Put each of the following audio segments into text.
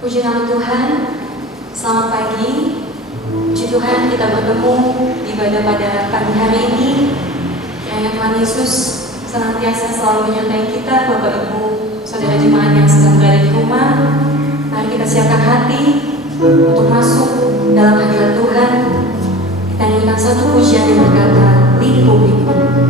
Puji nama Tuhan, selamat pagi. Puji Tuhan kita bertemu di ibadah pada pagi hari ini. Kiranya Tuhan Yesus senantiasa selalu menyertai kita, Bapak Ibu, saudara jemaat yang sedang berada di rumah. Mari kita siapkan hati untuk masuk dalam hadirat Tuhan. Kita nyanyikan satu pujian yang berkata, Lingkupiku.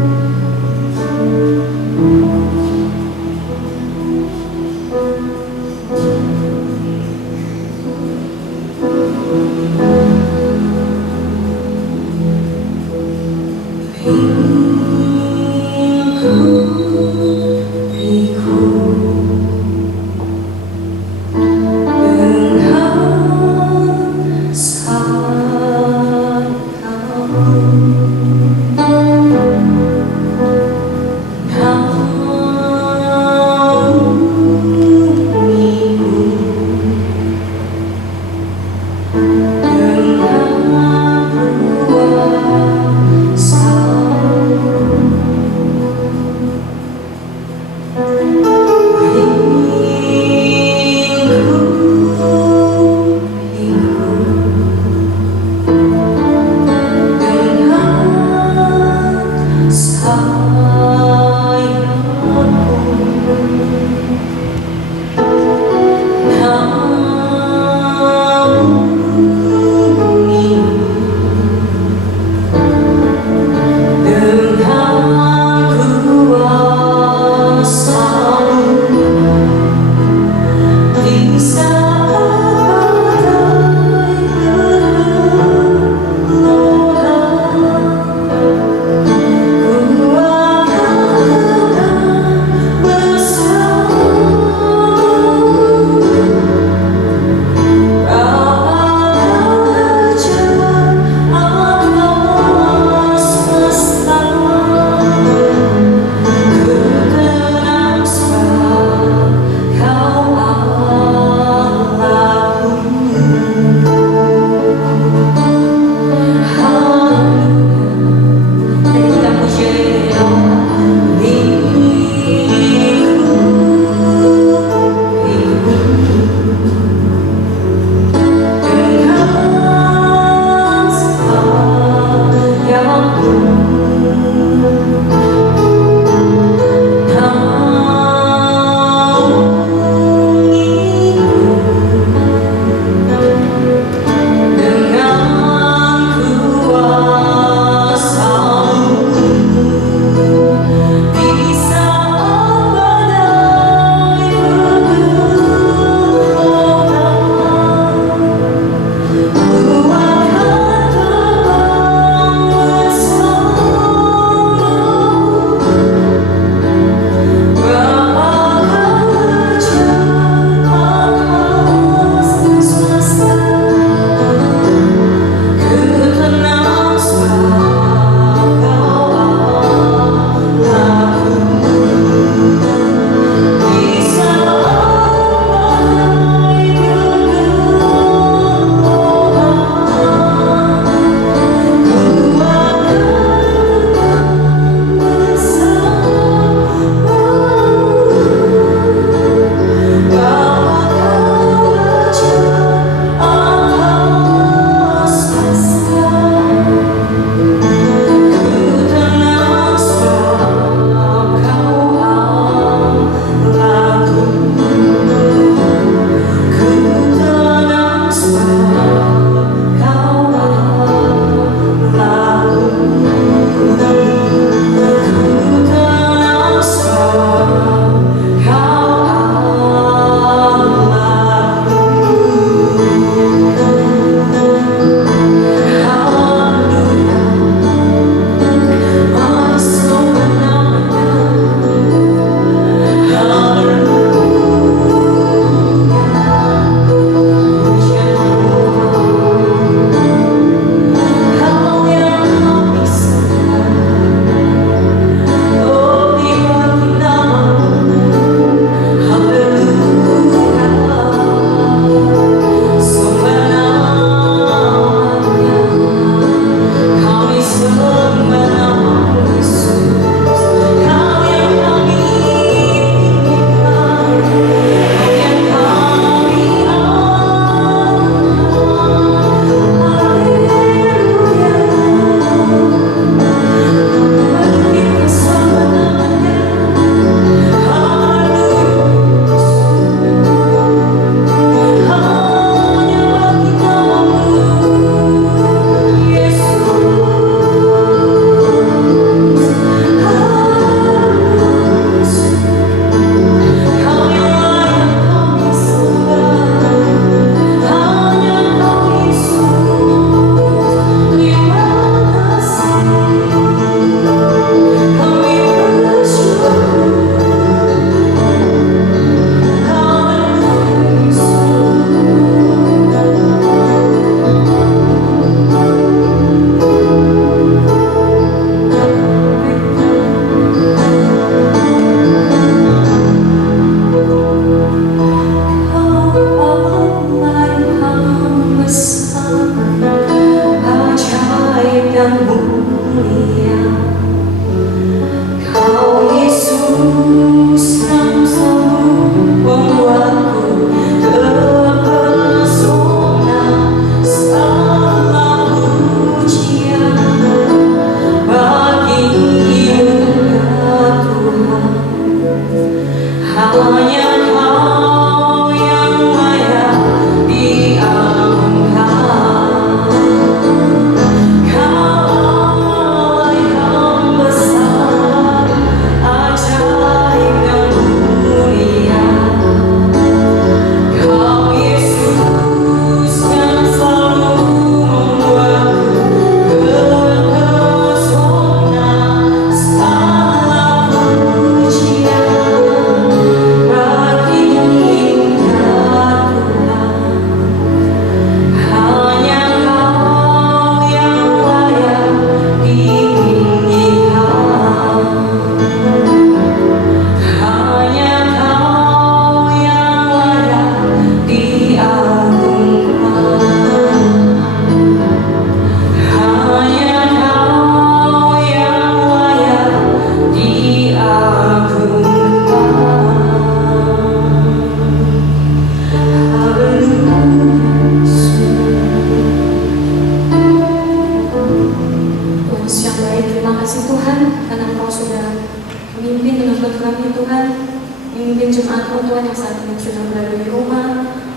sudah berada di rumah.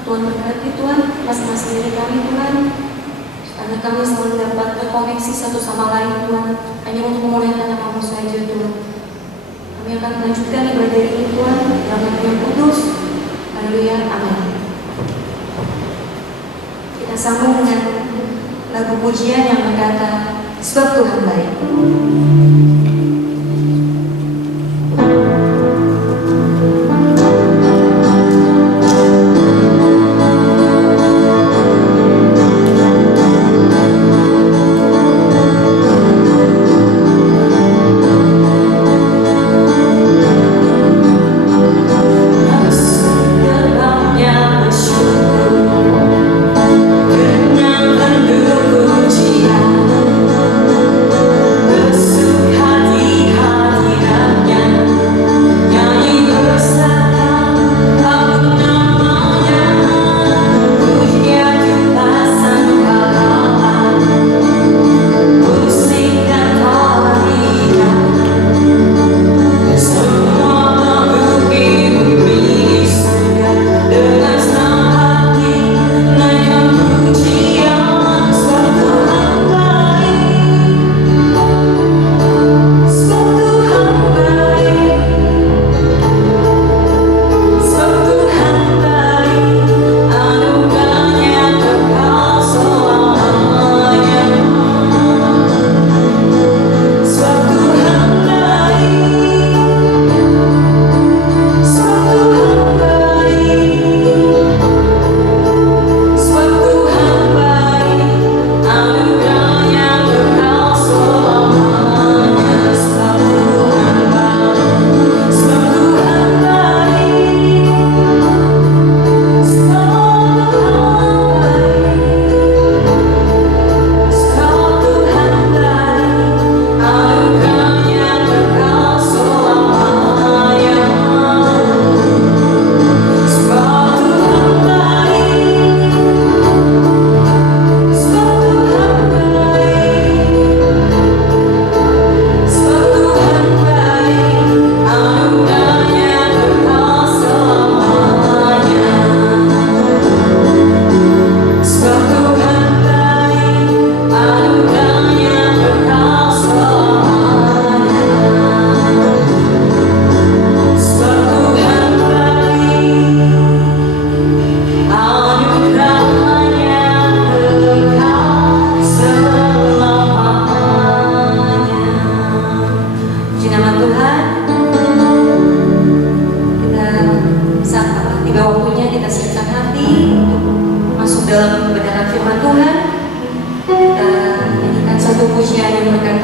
Tuhan berkati Tuhan, masing-masing dari kami Tuhan. Karena kami selalu dapat terkoneksi satu sama lain Tuhan, hanya untuk memuliakan nama-Mu saja Tuhan. Kami akan melanjutkan ibadah ini Tuhan, dalam nama yang kudus. Haleluya, amin. Kita sambung dengan lagu pujian yang berkata, sebab Tuhan baik.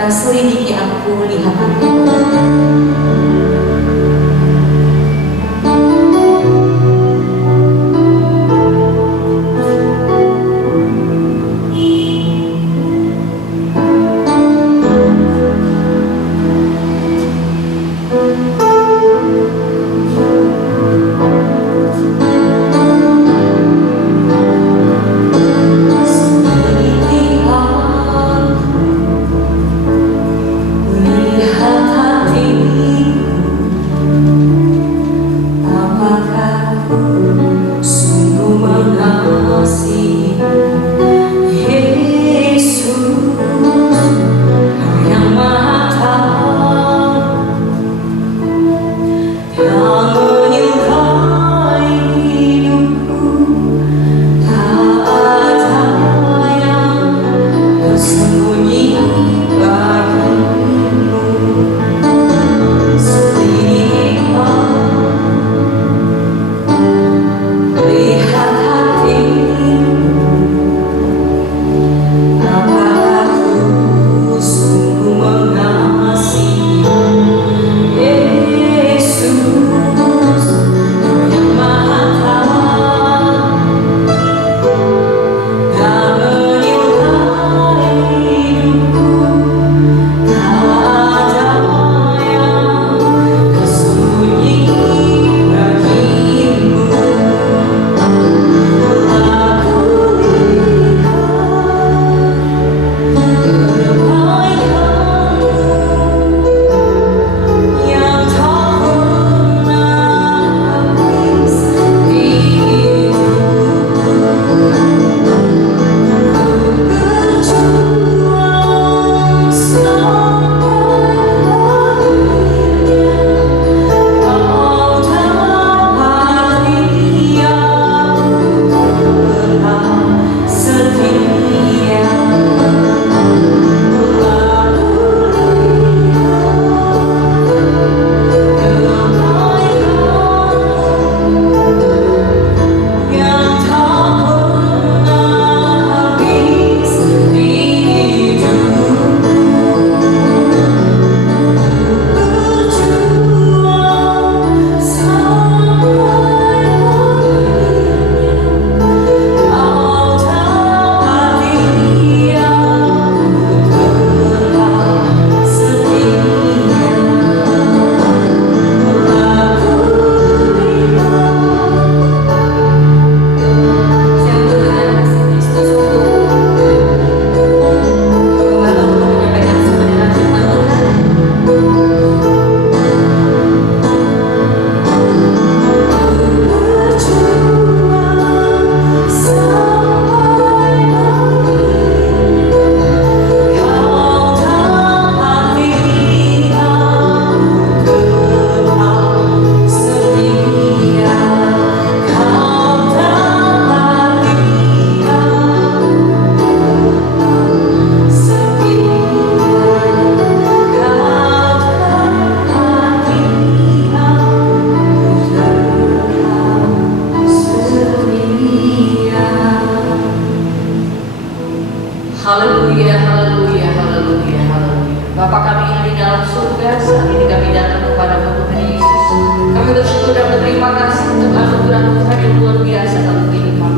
Selidiki aku, lihat aku.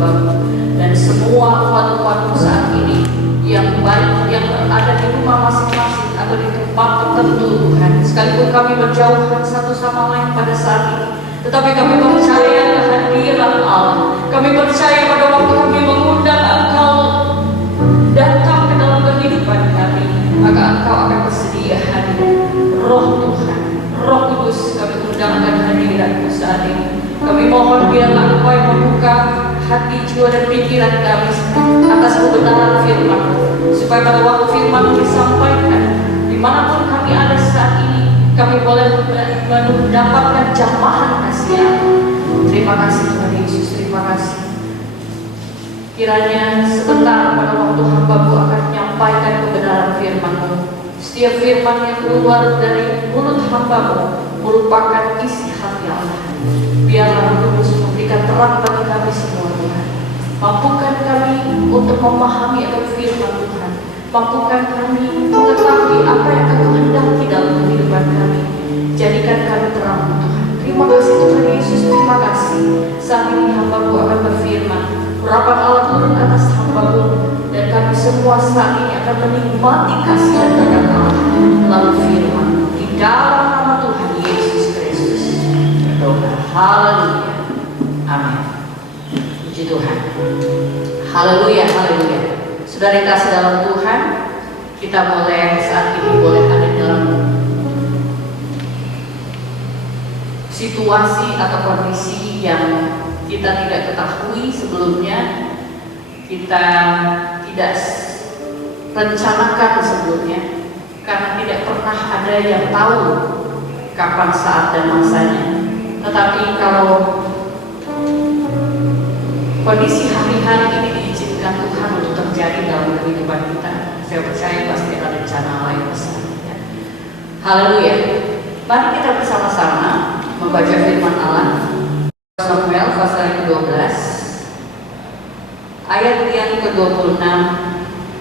hamba-Mu dan semua umat-umat-Mu saat ini yang baik yang ada di rumah masing-masing atau di tempat tertentu Tuhan. Sekalipun kami berjauhan satu sama lain pada saat ini, tetapi kami percaya kehadiran Allah. Kami percaya pada waktu kami mengundang Engkau datang ke dalam kehidupan kami, maka Engkau akan bersedia hadir. Roh Tuhan, Roh Kudus, kami undangkan hadirat-Mu saat ini. Kami mohon biarlah Engkau yang membuka hati, jiwa dan pikiran kami atas kebenaran firman-Mu, supaya pada waktu firman-Mu disampaikan, dimanapun kami ada saat ini, kami boleh mendapatkan jamahan kasih. Terima kasih Tuhan Yesus, terima kasih. Kiranya sebentar pada waktu hamba-Mu akan menyampaikan kebenaran firman-Mu, setiap firman yang keluar dari mulut hamba-Mu merupakan isi hati Allah. Biarlah Roh Kudus memberikan terang bagi kami semua Tuhan. Mampukan kami untuk memahami akan firman Tuhan. Mampukan kami mengetahui apa yang Kau kehendaki dalam kehidupan kami. Jadikan kami terang Tuhan. Terima kasih Tuhan Yesus, terima kasih. Saat ini hamba-Mu akan berfirman. Urapan Allah turun atas hamba-Mu, dan kami semua saat ini akan menikmati kasih dan berkat Allah melalui firman. Di dalam nama Tuhan Yesus Kristus berdoa. Haleluya. Amin. Puji Tuhan. Haleluya, haleluya. Saudara yang kasih dalam Tuhan, kita boleh saat ini boleh ada dalam situasi atau kondisi yang kita tidak ketahui sebelumnya, kita tidak rencanakan sebelumnya, karena tidak pernah ada yang tahu kapan saat dan masanya. Tetapi kalau kondisi hari-hari ini diizinkan Tuhan untuk terjadi dalam kehidupan kita, saya percaya pasti ada rencana Allah yang besar. Haleluya. Mari kita bersama-sama membaca firman Allah. Samuel pasal yang ke-12 ayat yang ke-26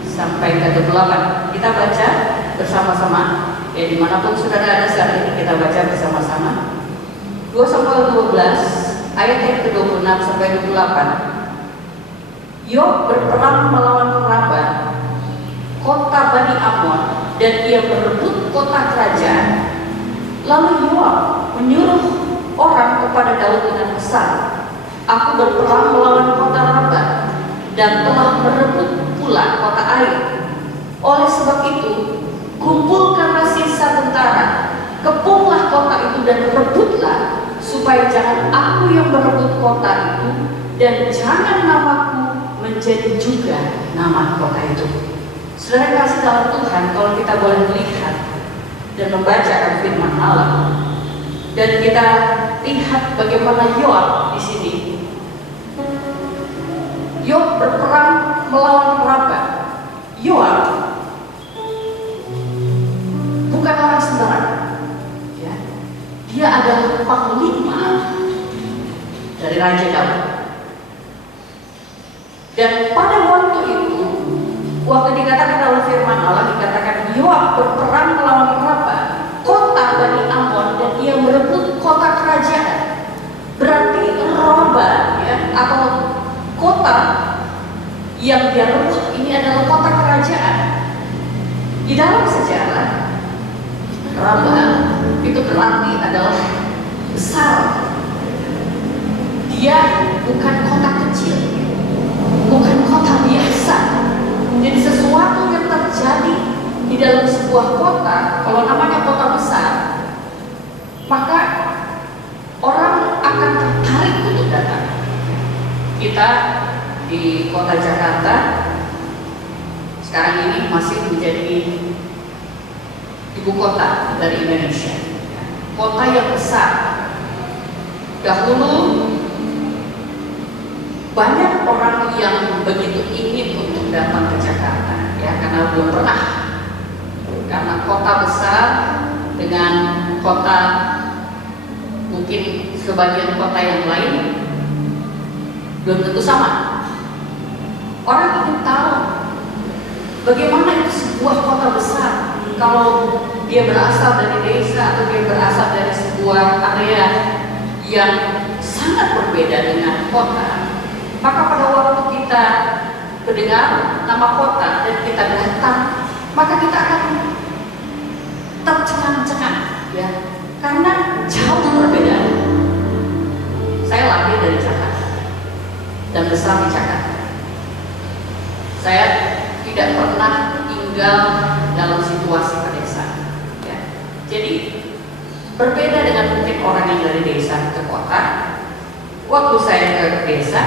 sampai ke-28. Kita baca bersama-sama. Ya, dimanapun saudara ada saat ini kita baca bersama-sama. 2 Samuel 12 ayat yang ke-26 sampai 28. Yoab berperang melawan Raba, kota Bani Ammon, dan ia merebut kota kerajaan. Lalu Yoab menyuruh orang kepada Daud dengan pesan, aku berperang melawan kota Raba dan telah merebut pula kota Ai. Oleh sebab itu, kumpulkanlah sisa tentara, kepunglah kota itu dan rebutlah, supaya jangan aku yang merebut kota itu, dan jangan namaku menjadi juga nama kota itu. Saudara kasih dalam Tuhan, kalau kita boleh melihat dan membaca firman Allah, dan kita lihat bagaimana Yoab di sini. Yoab berperang melawan Raba. Yoab bukan orang sembarangan, ya. Dia adalah panglima dari Raja Daud. Dan pada waktu itu, waktu dikatakan dalam firman Allah, dikatakan Yoab berperang melawan Raba, kota Bani Ammon, dan ia merebut kota kerajaan. Berarti Raba, ya, atau kota yang dia rebut ini adalah kota kerajaan. Di dalam sejarah, Raba itu berarti adalah besar. Dia bukan kota kecil, bukan kota biasa. Jadi sesuatu yang terjadi di dalam sebuah kota, kalau namanya kota besar, maka orang akan tertarik untuk datang. Kita di kota Jakarta sekarang ini masih menjadi ibu kota dari Indonesia, kota yang besar. Dahulu banyak orang yang begitu ingin untuk datang ke Jakarta, ya, karena belum pernah. Karena kota besar dengan kota mungkin sebagian kota yang lain belum tentu sama. Orang ingin tahu bagaimana itu sebuah kota besar. Kalau dia berasal dari desa atau dia berasal dari sebuah area yang sangat berbeda dengan kota, maka pada kita mendengar nama kota dan kita datang, maka kita akan tercengang-cengang, ya, karena jauh perbedaan. Saya lahir dari Jakarta dan besar di Jakarta. Saya tidak pernah tinggal dalam situasi pedesaan. Ya. Jadi berbeda dengan mungkin orang yang dari desa ke kota. Waktu saya ke desa,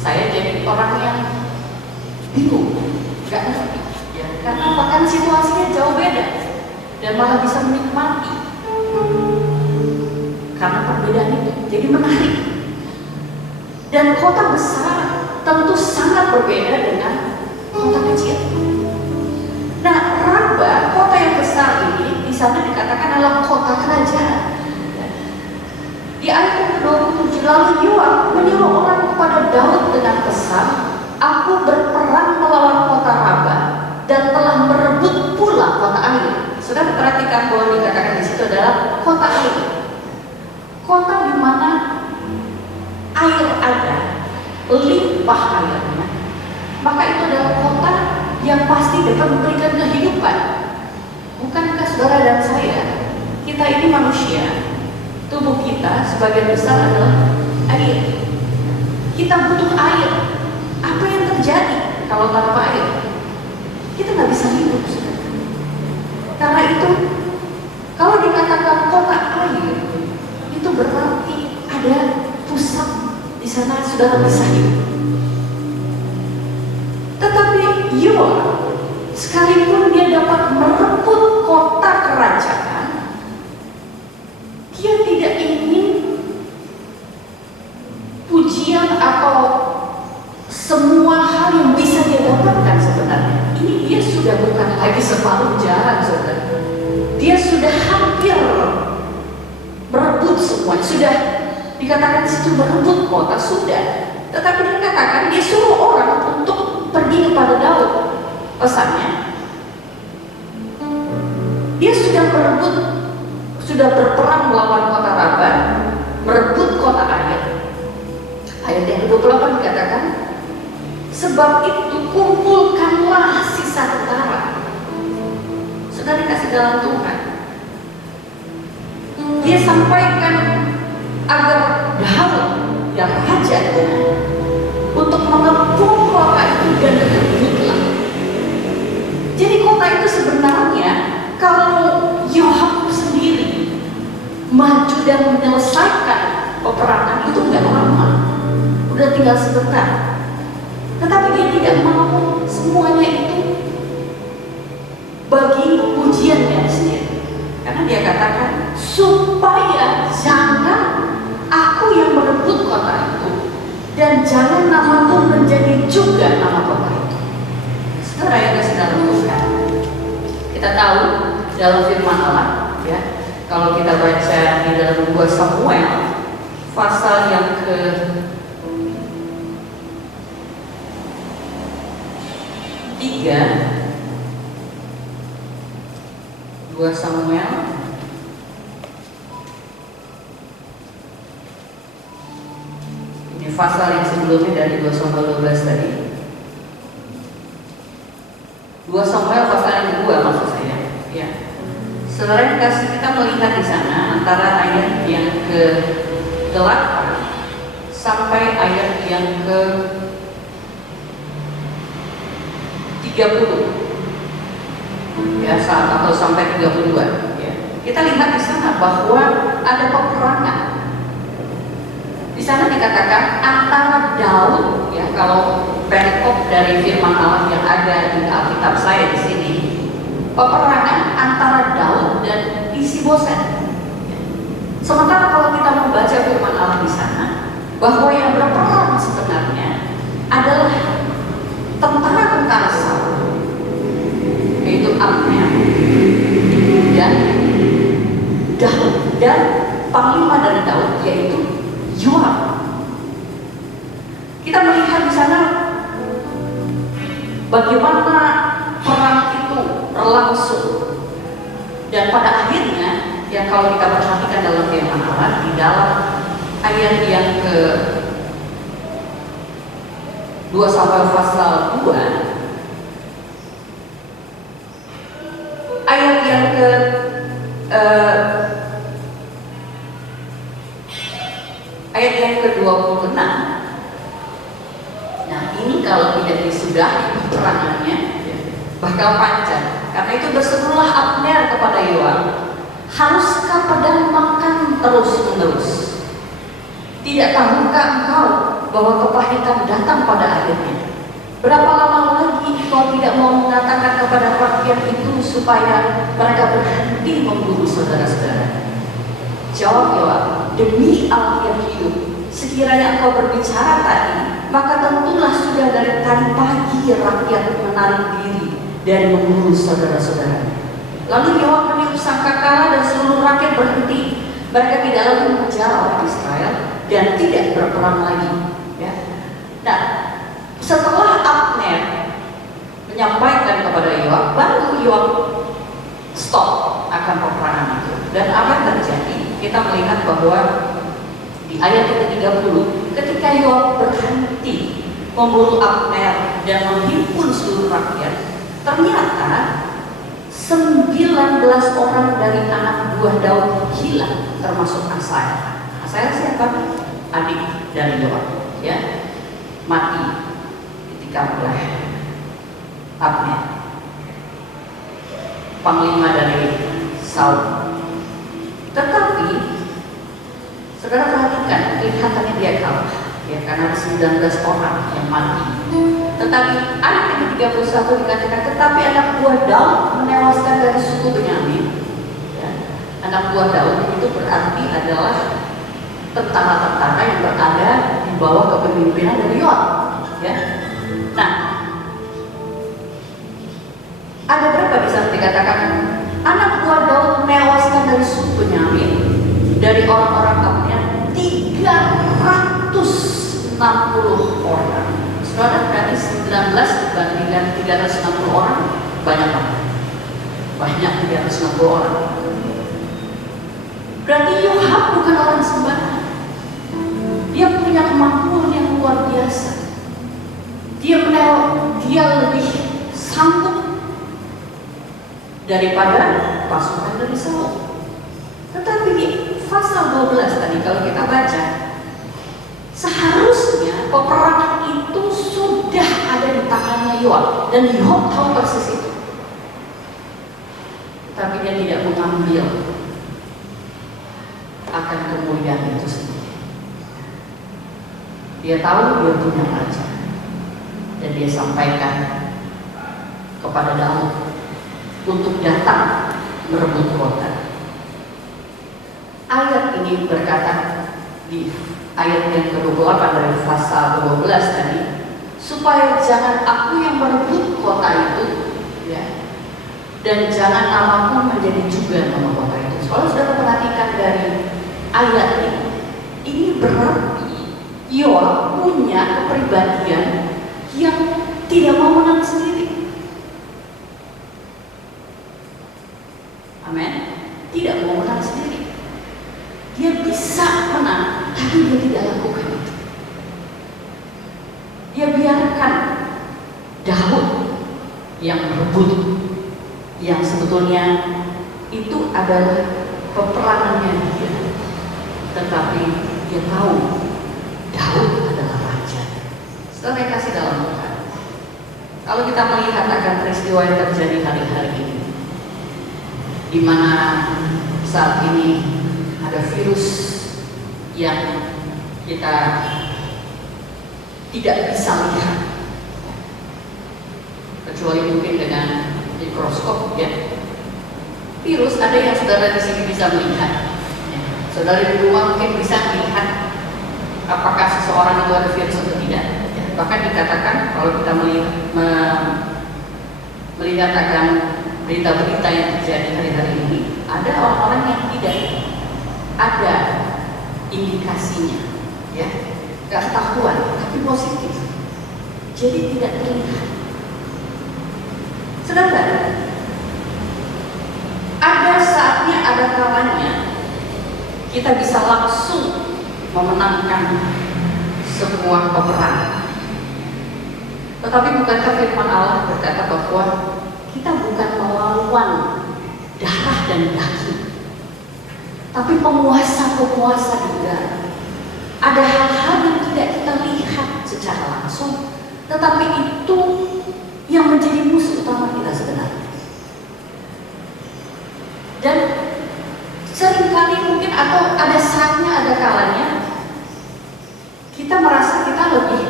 saya jadi orang yang bingung, nggak ngerti. Ya. Karena bahkan situasinya jauh beda dan malah bisa menikmati karena perbedaan itu. Jadi menarik. Dan kota besar tentu sangat berbeda dengan kota kecil. Nah, Raba, kota yang besar ini, di sana dikatakan adalah kota kerajaan. Di ayat yang ke-27, lalu Yoab menyuruh orang kepada Daud dengan pesan, aku berperang melawan kota Raba dan telah merebut pula kota air. Saudara perhatikan bahwa dikatakan di situ adalah kota air, kota di mana air ada, limpah airnya. Maka itu adalah kota yang pasti dapat memberikan kehidupan. Bukankah saudara dan saya, kita ini manusia, tubuh kita sebagian besar adalah air. Kita butuh air. Apa yang terjadi kalau tanpa air? Kita nggak bisa hidup, saudara. Karena itu, kalau dikatakan kota air, itu berarti ada pusat di sana saudara bisa hidup. Tetapi Yoab, sekalipun dia dapat merebut kota kerajaan, dia tidak ingin pujian atau semua hal yang bisa dia dapatkan sebenarnya. Ini dia sudah bukan lagi separuh jalan, saudara. Dia sudah hampir merebut semuanya. Sudah dikatakan di situ merebut kota, sudah. Tetapi dikatakan dia suruh orang untuk pergi kepada Daud. Pesannya, dia sudah merebut, sudah berperang melawan kota Raba, merebut kota air. Ayat yang ke-28 dikatakan, sebab itu kumpulkanlah sisa tentara. Sudah dikasih dalam Tuhan. Dia sampaikan agar Daud yang raja itu untuk mengepung kota itu dan rebutlah. Jadi kota itu sebenarnya kalau Yoab sendiri maju dan menyelesaikan peperangan itu nggak lama, udah tinggal sebentar. Tetapi dia tidak mau semuanya itu bagi pujiannya sendiri, karena dia katakan supaya jangan aku yang merebut kota itu dan jangan namaku menjadi juga nama kota itu. Saudara yang kasih dalam Tuhan, kita tahu dalam firman Allah, ya, kalau kita baca di dalam 2 Samuel pasal yang ke 3, 2 Samuel ini pasal yang sebelumnya dari 2 Samuel 12 tadi. 2 Samuel pasal yang kedua maksud saya. Ya. Saudara yang kasih, kita melihat di sana antara ayat yang ke-8 sampai ayat yang ke-30. Ya, atau sampai 32. Ya. Kita lihat di sana bahwa ada peperangan. Di sana dikatakan antara Daud, ya, kalau perikop dari firman Allah yang ada di Alkitab saya di sini, peperangan antara Daud dan Isi-Boset. Sementara kalau kita membaca firman Allah di sana, bahwa yang berperang sebenarnya adalah tentara-tentara Saul, yaitu Abner dan Daud, dan panglima dari Daud yaitu Yoab. Kita melihat di sana bagaimana perang itu berlangsung, dan pada akhirnya, ya, kalau kita perhatikan dalam firman Allah di dalam ayat yang 2 Samuel pasal 2 ayat yang ke-26. Nah, ini kalau tidak disudahi peperangannya bakal panjang. Karena itu berserulah Abner kepada Yoab, haruskah pedang makan terus-menerus? Tidak tahukah engkau bahwa kepahitan datang pada akhirnya? Berapa lama lagi kau tidak mau mengatakan kepada rakyat itu supaya mereka berhenti memburu saudara-saudara? Jawab Yoab, demi Allah yang hidup, sekiranya engkau berbicara tadi, maka tentulah sudah dari tadi pagi rakyat menarik diri dari memburu saudara-saudara. Lalu Yoab meniup sangkakala dan seluruh rakyat berhenti. Mereka tidak lagi mengejar orang Israel dan tidak berperang lagi. Ya. Nah, setelah Abner menyampaikan kepada Yoab, baru Yoab stop akan peperangan itu. Dan apa yang terjadi? Kita melihat bahwa di ayat ke-30, ketika Yoab berhenti memburu Abner dan menghimpun seluruh rakyat, ternyata 19 orang dari anak buah Daud hilang, termasuk Asahel. Asahel siapa? Adik dari Yoab, ya, mati ketika oleh Abner, panglima dari Saul. Tetapi saudara perhatikan, kelihatannya dia kalah, ya, karena ada 19 orang yang mati. Tetapi ayat yang ke-31 dikatakan, tetapi anak buah Daud menewaskan dari suku Benyamin. Ya. Anak buah Daud itu berarti adalah tentara-tentara yang berada di bawah kepemimpinan dari Yoab. Ya. Nah, ada berapa bisa dikatakan anak buah Daud menewaskan dari suku Benyamin, dari orang-orang Abner 360 orang. Saudara, dari 19 dibandingkan 360 orang, banyak banget. Banyak 360 orang. Berarti Yoab bukan orang sembarangan. Dia punya kemampuan yang luar biasa. Dia lebih sanggup daripada pasukan dari Saul. Tetapi di pasal 12 tadi kalau kita baca, seharusnya peperangan itu sudah ada di tangannya Yoab dan Yoab tahu persis itu. Tapi dia tidak mengambil akan kemuliaan itu sendiri. Dia tahu dia punya raja dan dia sampaikan kepada Daud untuk datang merebut kota. Ayat ini berkata di ayat yang ke-28 dari pasal 12 tadi, supaya jangan aku yang merebut kota itu, ya, dan jangan namaku menjadi juga nama kota itu. Kalau sudah perhatikan dari ayat ini berarti Yoab punya kepribadian yang tidak mau menang sendiri. Amin. Tidak mau menang sendiri. Dia bisa menang, tapi dia tidak lakukan itu. Dia biarkan Daud yang merebut, yang sebetulnya itu adalah peperangannya dia. Tetapi dia tahu Daud adalah raja. Setelah kasih dalam Tuhan, kalau kita melihat akan peristiwa yang terjadi hari-hari ini, di mana saat ini ada virus yang kita tidak bisa lihat kecuali mungkin dengan mikroskop, ya. Virus ada yang saudara di sini bisa melihat, ya. Saudara di rumah mungkin bisa melihat apakah seseorang itu ada virus atau tidak, ya. Bahkan dikatakan kalau kita melihat akan berita-berita yang terjadi hari-hari ini, ada orang-orang yang tidak ada indikasinya, ya, gak ketahuan, tapi positif, jadi tidak terlihat. Saudara, ada saatnya, ada kalanya kita bisa langsung memenangkan sebuah peperangan. Tetapi bukankah firman Allah berkata bahwa kita bukan melawan darah dan daging, tapi penguasa-penguasa juga. Ada hal-hal yang tidak kita lihat secara langsung, tetapi itu yang menjadi musuh utama kita sebenarnya. Dan seringkali mungkin atau ada saatnya, ada kalanya kita merasa kita lebih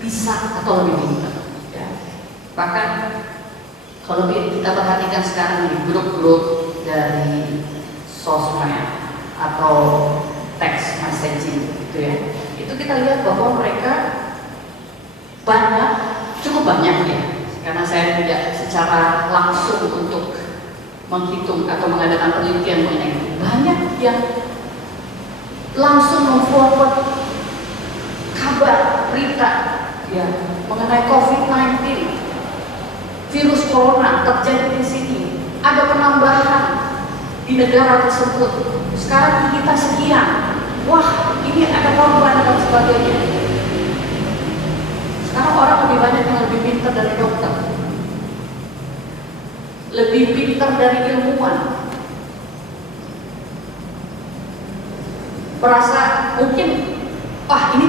bisa atau lebih pintar. Ya. Bahkan kalau kita perhatikan sekarang di grup-grup dari sosmed atau text messaging gitu ya, itu kita lihat bahwa mereka cukup banyak ya, karena saya tidak secara langsung untuk menghitung atau mengadakan penelitian mengenai itu. Banyak yang langsung memforward kabar, berita ya mengenai COVID-19, virus corona terjadi di sini, ada penambahan di negara tersebut, sekarang kita sekian, wah ini ada korban dan sebagainya. Sekarang orang lebih banyak yang lebih pintar dari dokter, lebih pintar dari ilmuwan, merasa mungkin wah ini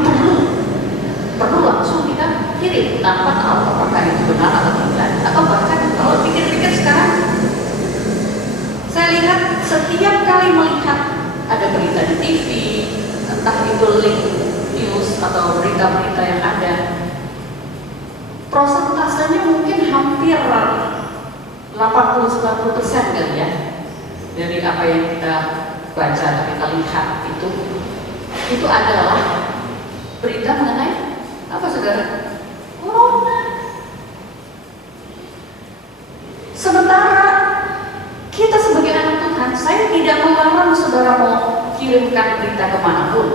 perlu langsung kita kirim tanpa tahu apakah itu benar atau tidak. Atau bahkan kalau pikir-pikir sekarang, saya lihat setiap kali melihat ada berita di TV, entah itu link news atau berita-berita yang ada, prosentasenya mungkin hampir 80-90% kali ya dari apa yang kita baca atau kita lihat itu adalah berita mengenai apa saudara? Corona. Sementara kita sebagai anak Tuhan, saya tidak melarang saudara mau kirimkan berita kemanapun.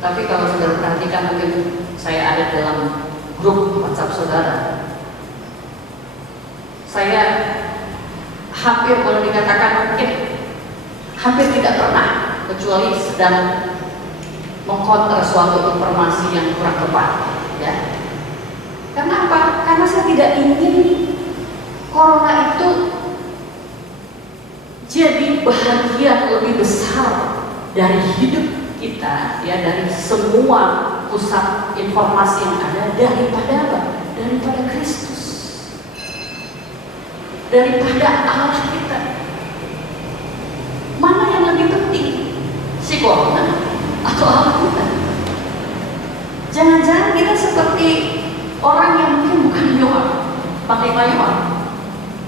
Tapi kalau saudara perhatikan, mungkin saya ada dalam grup WhatsApp saudara, saya hampir boleh dikatakan mungkin hampir tidak pernah, kecuali sedang mengkonter suatu informasi yang kurang tepat ya. Karena apa? Karena saya tidak ingin corona itu jadi bahagian lebih besar dari hidup kita ya, dari semua pusat informasi yang ada, daripada apa? Daripada Kristus, daripada Allah kita. Mana yang lebih penting? Si corona atau Allah kita? Jangan-jangan kita seperti orang yang mungkin bukan Yohan, Panglima Yohan.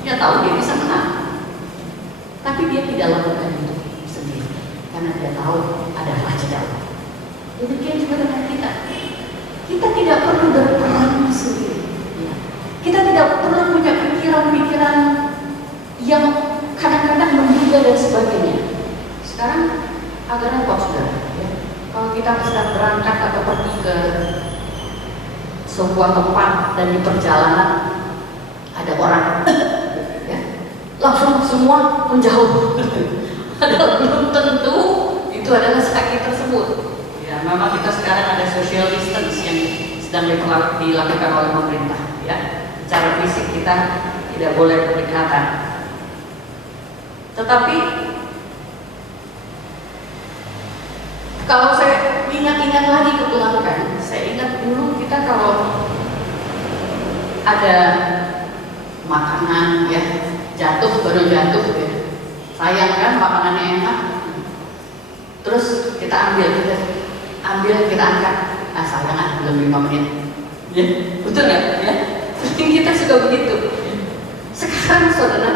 Dia tahu dia bisa menang, tapi dia tidak lakukan itu sendiri karena dia tahu ada Raja Daud. Demikian juga dengan kita. Kita tidak perlu berperang sendiri. Ya. Kita tidak perlu punya pikiran-pikiran yang kadang-kadang menduga dan sebagainya. Sekarang agak repot saudara. Ya. Kalau kita sedang berangkat atau pergi ke sebuah tempat dan di perjalanan ada orang, ya, langsung semua menjauh. Padahal belum tentu itu adalah sakit tersebut. Ya, memang kita sekarang ada social distance yang sedang dilakukan oleh pemerintah. Ya, secara fisik kita tidak boleh berdekatan. Tetapi kalau saya ingat-ingat lagi ke belakang, saya ingat dulu kita kalau ada makanan ya baru jatuh ya, sayang kan makanannya enak, terus kita ambil kita angkat, sayang belum 5 menit ya, betul nggak ya? Kita suka begitu. Sekarang saudara,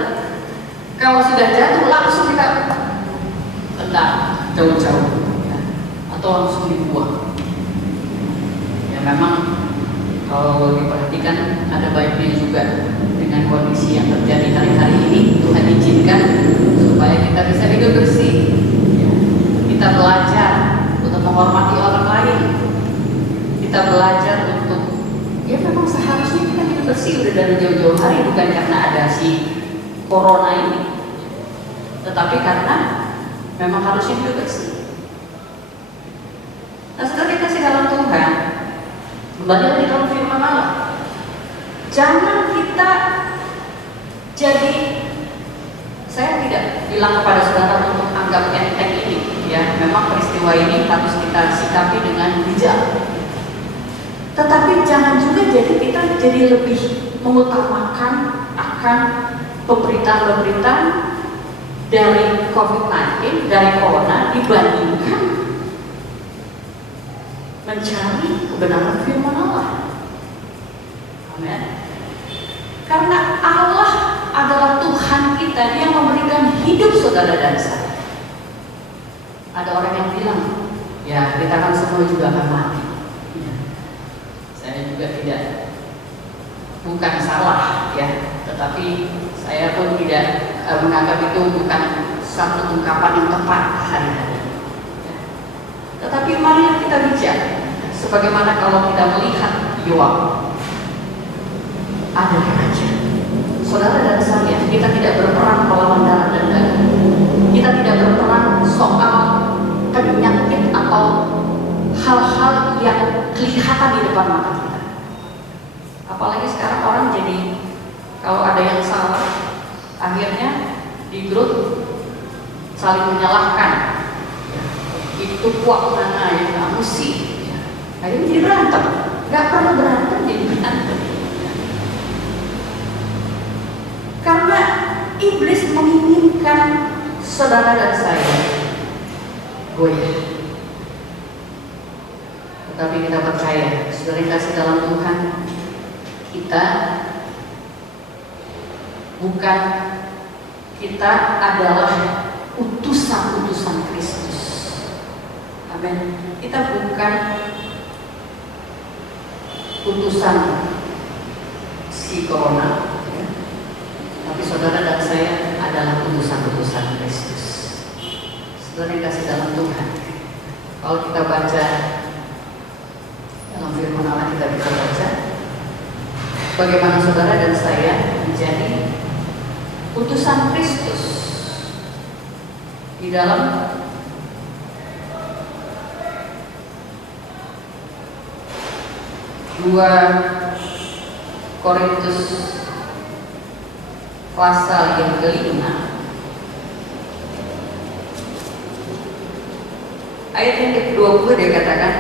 kalau sudah jatuh langsung kita tendang jauh-jauh ya, atau langsung dibuang. Ya memang kalau diperhatikan ada baiknya juga dengan kondisi yang terjadi hari-hari ini. Tuhan izinkan supaya kita bisa hidup bersih ya. Kita belajar untuk menghormati orang lain, kita belajar untuk ya memang seharusnya kita hidup bersih udah dari jauh-jauh hari, bukan karena ada si corona ini, tetapi karena memang harusnya hidup bersih. Nah setelah kita kasih dalam Tuhan, kembali lagi dalam firman Allah, Jangan kita jadi, saya tidak bilang kepada saudara untuk anggap enteng ini, ya. Memang peristiwa ini harus kita sikapi dengan bijak. Tetapi jangan juga kita jadi lebih mengutamakan akan pemberitaan-pemberitaan dari COVID-19, dari Corona dibandingkan mencari kebenaran firman Allah. Amin. Karena Allah adalah Tuhan kita, Dia memberikan hidup saudara dan saya. Ada orang yang bilang, ya kita kan semua juga akan mati. Ya. Saya juga bukan salah, ya. Tetapi saya pun tidak menganggap itu bukan satu ungkapan yang tepat hari-hari. Ya. Tetapi mari kita bijak, sebagaimana kalau kita melihat Yoab, ada raja. Saudara dan saya, kita tidak berperang melawan darah dan daging. Kita tidak berperang soal penyakit atau hal-hal yang kelihatan di depan mata kita. Apalagi sekarang orang jadi, kalau ada yang salah, akhirnya di grup saling menyalahkan. Itu kuat mana yang kamu sih? Akhirnya jadi berantem. Gak perlu berantem, jadi berantem. Karena iblis menginginkan saudara dan saya goyah. Tetapi kita percaya, saudara yang kasih dalam Tuhan, kita adalah utusan-utusan Kristus. Amin. Kita bukan utusan si Corona, ya. Tapi saudara dan saya adalah utusan-utusan Kristus. Saudara yang kasih dalam Tuhan, kalau kita baca dalam firman Allah, kita bisa baca bagaimana saudara dan saya menjadi utusan Kristus di dalam Dua Korintus pasal yang kelima ayat yang ke-20 dia katakan,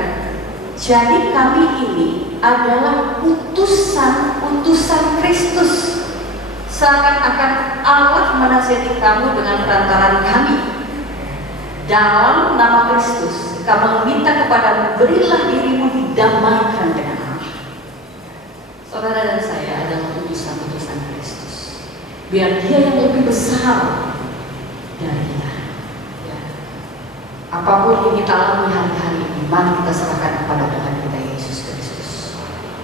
jadi kami ini adalah utusan Kristus, seakan-akan Allah menasihati kamu dengan perantaraan kami. Dalam nama Kristus kami meminta kepada, berilah dirimu didamaikan dengan Allah. Saudara dan saya adalah utusan-utusan Kristus, biar Dia yang lebih besar dari kita, ya. Apapun yang kita alami hari-hari ini, mari kita serahkan kepada Tuhan kita Yesus Kristus,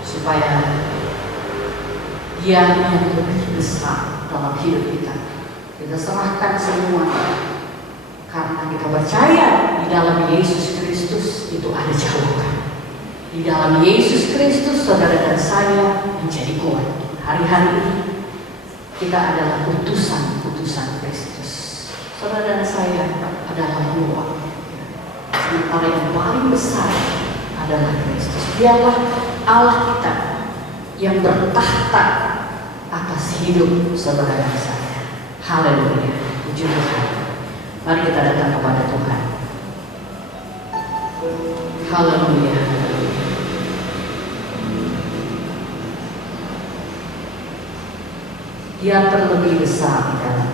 supaya Dia yang lebih besar dalam hidup kita. Kita serahkan semuanya, karena kita percaya di dalam Yesus Kristus itu ada jawaban. Di dalam Yesus Kristus saudara dan saya menjadi kuat. Hari-hari ini kita adalah utusan-utusan Kristus. Saudara dan saya adalah Yoab. Sementara yang paling besar adalah Kristus. Biarlah Allah kita yang bertahta atas hidup saudara dan saya. Haleluya, puji Tuhan. Mari kita datang kepada Tuhan. Haleluya. Dia terlebih besar di dalam.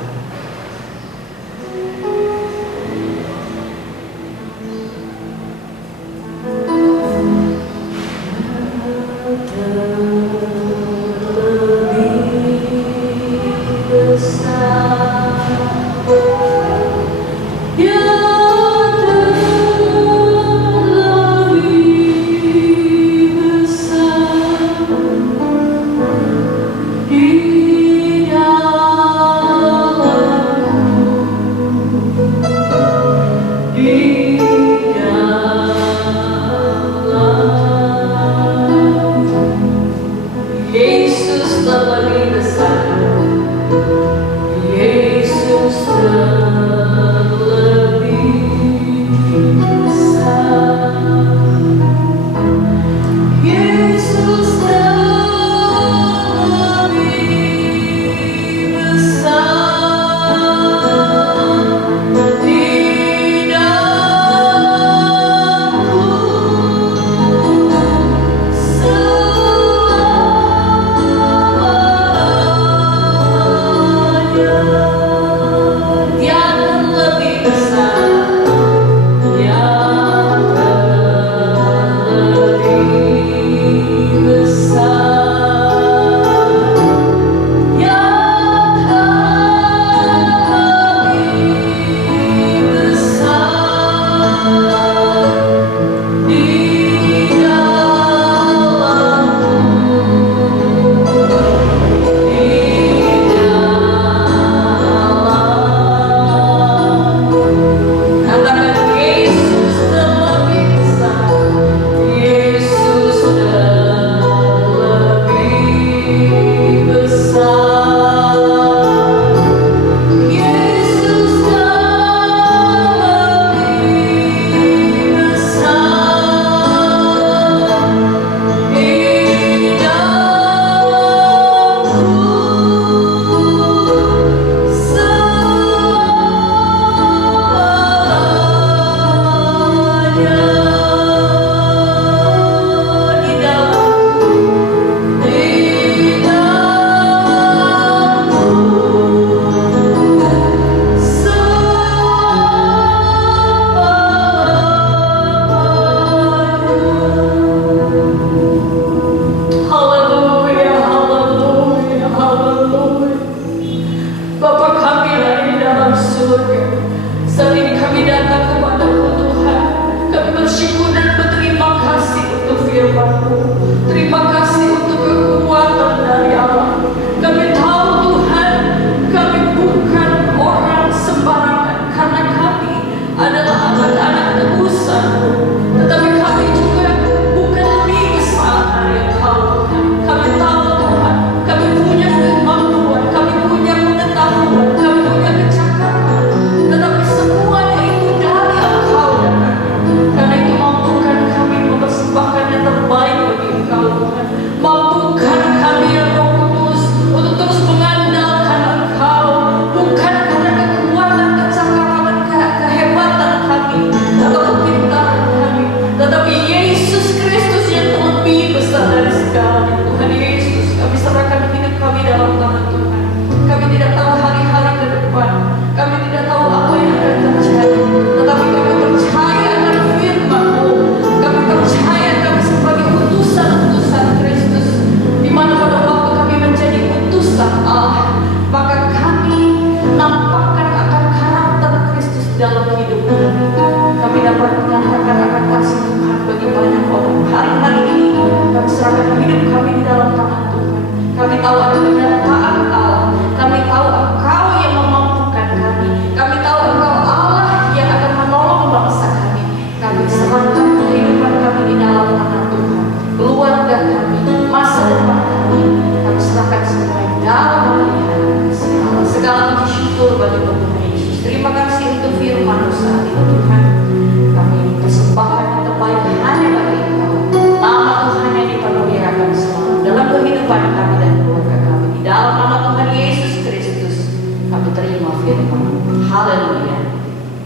Haleluya.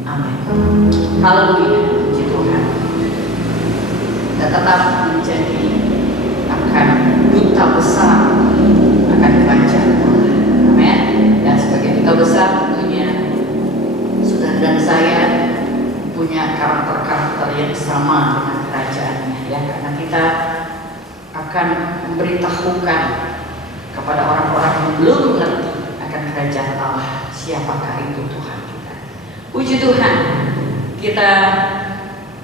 Amin. Haleluya. Puji Tuhan. Kita tetap menjadi akan duta besar akan kerajaan Allah. Amin. Dan sebagai duta besar tentunya saudara dan saya punya karakter-karakter yang sama dengan kerajaannya, ya, karena kita akan memberitahukan kepada orang-orang yang belum mengerti akan kerajaan Allah siapakah itu Tuhan kita. Puji Tuhan, kita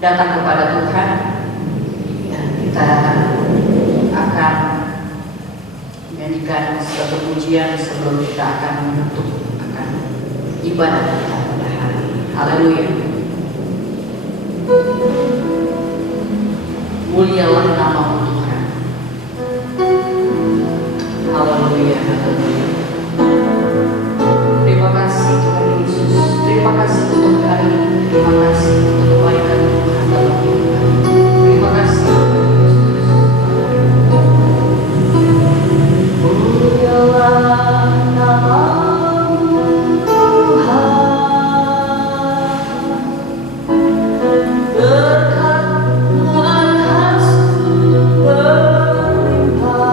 datang kepada Tuhan dan kita akan menyanyikan suatu pujian sebelum kita akan menutup akan ibadah kita pada hari ini. Haleluya. Mulialah nama-Mu Tuhan. Haleluya, haleluya. Terima kasih Tuhan Yesus. Terima kasih untuk hari ini. Terima kasih untuk kebaikan Tuhan dalam hidup kami. Terima kasih Mulialah nama-Mu Tuhan. Berkat-Mu atasku berlimpah.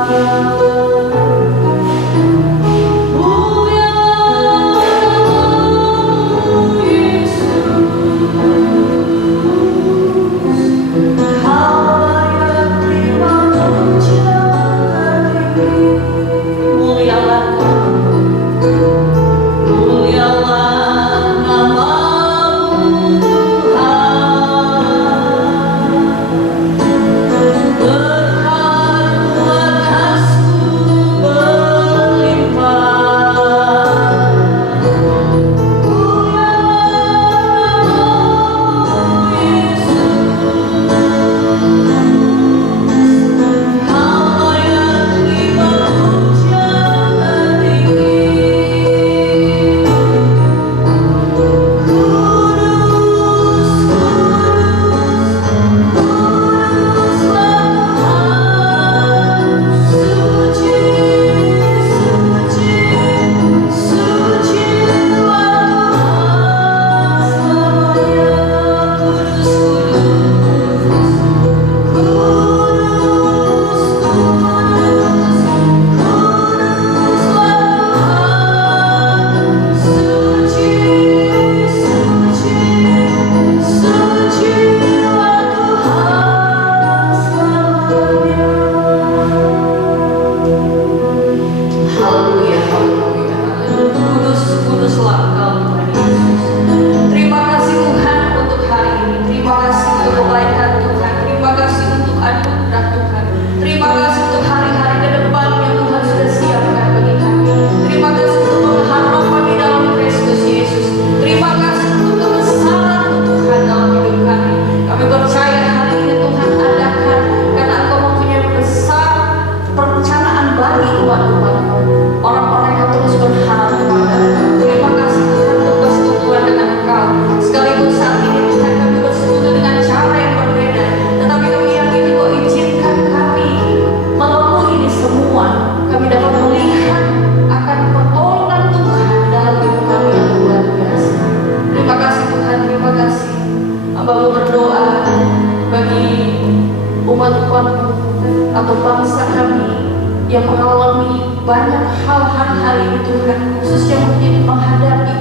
atau bangsa kami yang mengalami banyak hal hari-hari ini Tuhan, khususnya mungkin menghadapi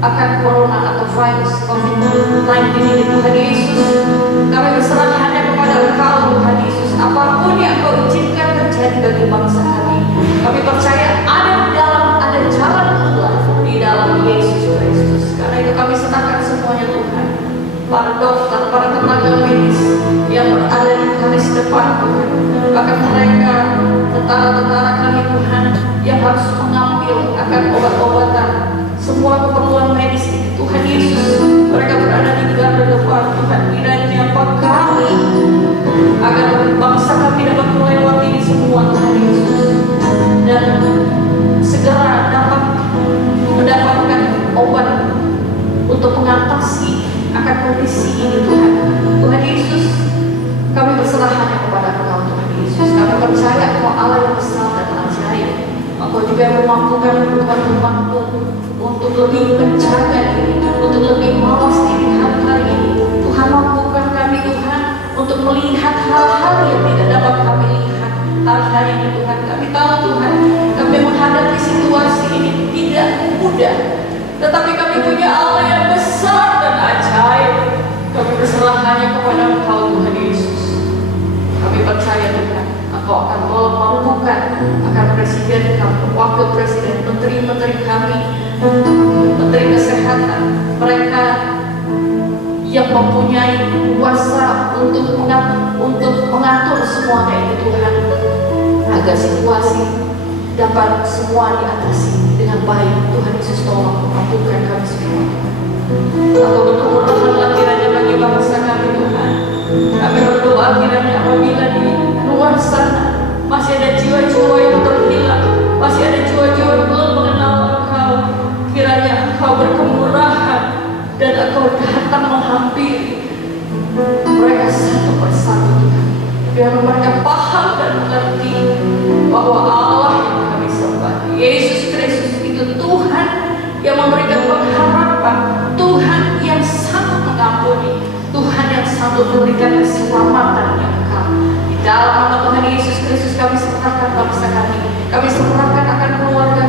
akan corona atau virus COVID-19 ini Tuhan Yesus. Kami berserah hanya kepada Engkau Tuhan Yesus. Apapun yang Engkau izinkan terjadi bagi bangsa kami, kami percaya ada jalan keluar di dalam Yesus Kristus. Karena itu kami serahkan semuanya Tuhan, para dokter, para tenaga medis yang berada di garis depan Tuhan, bahkan mereka tentara-tentara kami Tuhan yang harus mengambil akan obat-obatan, semua keperluan medis itu Tuhan Yesus, mereka berada di garda depan Tuhan. Kiranya kami agar bangsa kami dapat melewati ini semua Tuhan Yesus, dan segera dapat mendapatkan obat untuk mengatasi akan kondisi ini Tuhan. Tuhan Yesus, kami berserah hanya kepada Engkau Tuhan Yesus. Kami percaya Engkau Allah yang besar dan ajaib. Engkau juga yang memampukan umat-umat-Mu untuk lebih menjaga diri, untuk lebih mawas diri hari ini. Tuhan, mampukan kami Tuhan untuk melihat hal-hal yang tidak dapat kami lihat hari-hari ini Tuhan. Kami tahu Tuhan, kami menghadapi situasi ini tidak mudah, tetapi kami punya Allah yang besar dan ajaib. Kami berserah hanya kepada Engkau Tuhan Yesus. Kami percaya Tuhan, Engkau akan mampukan akan presiden kami, wakil presiden, menteri-menteri kami, menteri kesehatan, mereka yang mempunyai kuasa untuk mengatur semuanya itu Tuhan, agar situasi dapat semua diatasi dengan baik. Tuhan Yesus, tolong mampukan kami semua. Engkau berkemurahan kiranya bagi bangsa kami Tuhan. Kami berdoa kiranya apabila di luar sana masih ada jiwa-jiwa yang terhilang, masih ada jiwa-jiwa yang belum mengenal Engkau, kiranya Engkau berkemurahan dan Engkau datang menghampiri mereka satu persatu Tuhan, biar mereka paham dan mengerti bahwa Allah yang kami sembah, Yesus Kristus itu Tuhan yang memberikan pengharapan, Tuhan yang sanggup mengampuni, Tuhan yang sanggup memberikan keselamatan yang kekal. Di dalam nama Tuhan Yesus Kristus kami serahkan bangsa kami serahkan akan keluarga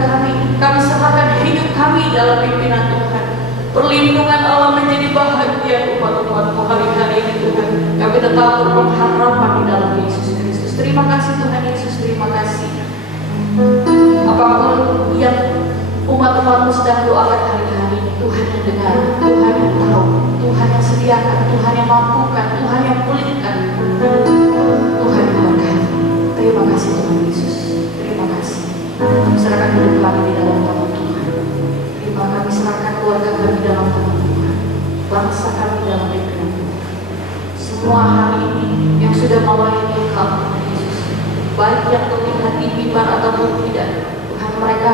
kami serahkan hidup kami dalam pimpinan Tuhan. Perlindungan Allah menjadi bahagia umat-umat-Mu hari-hari ini Tuhan. Kami tetap berpengharapan di dalam Yesus Kristus. Terima kasih Tuhan Yesus, terima kasih. Apapun yang umat-umat-Mu sedang doakan hari-hari ini, Tuhan yang dengar, Tuhan yang tahu, Tuhan yang sediakan, Tuhan yang mampukan, Tuhan yang pulihkan, Tuhan yang berkati. Terima kasih Tuhan Yesus, terima kasih. Kami serahkan hidup kami di dalam tangan Tuhan. Kami serahkan keluarga kami dalam tangan Tuhan, bangsa kami dalam pimpinan Tuhan. Semua hari ini yang sudah melayani Engkau Tuhan Yesus, baik yang terlihat di mimbar ataupun tidak, Tuhan, mereka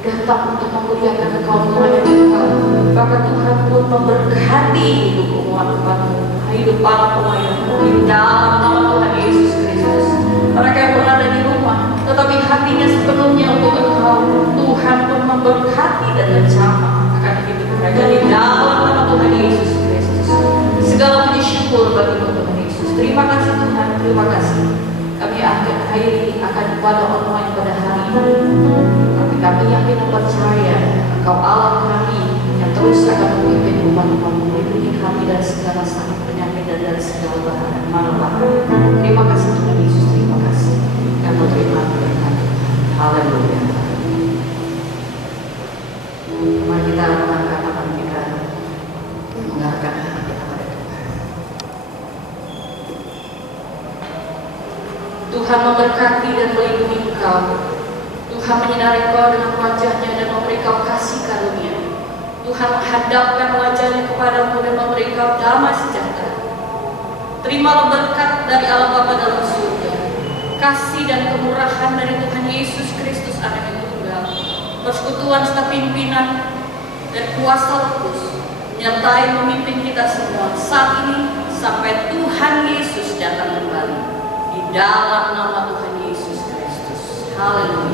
datang untuk memuliakan Engkau, melayani Engkau. Bahkan Tuhan pun memberkati hidup umat-Mu, hidup para pelayan-Mu di dalam nama Tuhan Yesus Kristus. Mereka yang berada di rumah, tetapi hatinya sepenuhnya untuk Engkau, Tuhan pun memberkati dan menjamah akan hidup mereka di dalam nama Tuhan Yesus Kristus. Segala puji syukur bagi Tuhan Yesus. Terima kasih Tuhan, terima kasih. Kami akhiri akan kepada online pada hari ini. Tapi kami yakin dan percaya Engkau Allah kami yang terus akan memimpin umat-Mu, melindungi kami dari segala sakit penyakit dan dari segala bahaya. Terima kasih Tuhan Yesus, terima kasih. Kami terima berkat. Haleluya. Mari kita mengangkat tangan kita, mengarahkan hati kita pada Tuhan. Tuhan memberkati dan melindungi Engkau. Tuhan menyinari Engkau dengan wajah-Nya dan memberi Engkau kasih karunia. Tuhan menghadapkan wajah-Nya kepadamu dan memberi Engkau damai sejahtera. Terimalah berkat dari Allah Bapa dalam surga, kasih dan kemurahan dari Tuhan Yesus Kristus Anak yang tunggal, persekutuan serta pimpinan dan kuasa Roh Kudus menyertai memimpin kita semua saat ini sampai Tuhan Yesus datang kembali. Di dalam nama Tuhan Yesus Kristus. Haleluya.